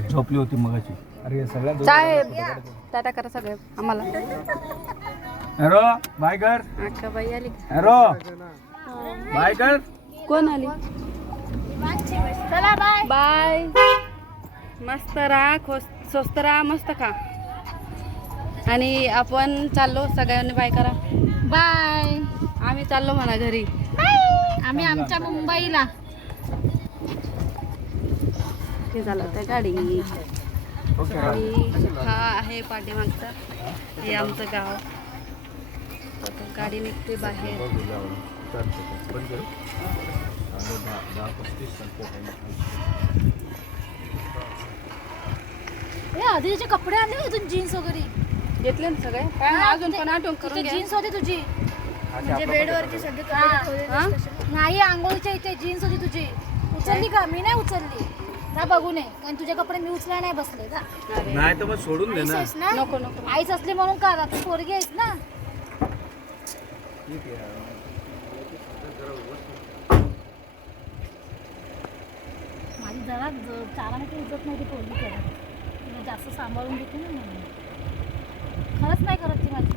झोपली होती मगाची अरे सगळ्या चाय. टाटा करा सगळे आम्हाला. हॅरो बाय कर. अक्का बाई आली. हॅरो बाय कर. कोण आली? चला बाय. बाय. मस्त राहा खोस स्वस्त राहा मस्त खा. आणि आपण चाललो सगळ्यांनी बाय करा. बाय. आम्ही चाललो म्हणा घरी. आम्ही आमच्या मुंबईला. हे झालं त्या गाडी. आणि हा आहे पाठीमागचा. हे आमचं गाव. गाडी निघते बाहेर. ए आधीचे कपडे आणले होते जीन्स वगैरे. घेतले ना सगळे? काय अजून पण आठवण करून घ्या. जीन्स होती तुझी. म्हणजे बेडवरची सगळे कपडे हा? नाही आंघोळीच्या इथे जीन्स होती तुझी. उचलली का? मी नाही उचलली. ना बघू नये कारण तुझे कपडे मी उचलाय नाही बसले नाही तर मग सोडून दे ना? नको नको आईच असली म्हणून का आता तू पोरगी आहेस ना? माझी जरा ज- चाराने काही इज्जत नव्हती पोरगी करत तिला जास्त सांभाळून घेते ना म्हणून. खरंच नाही करत ती माझी.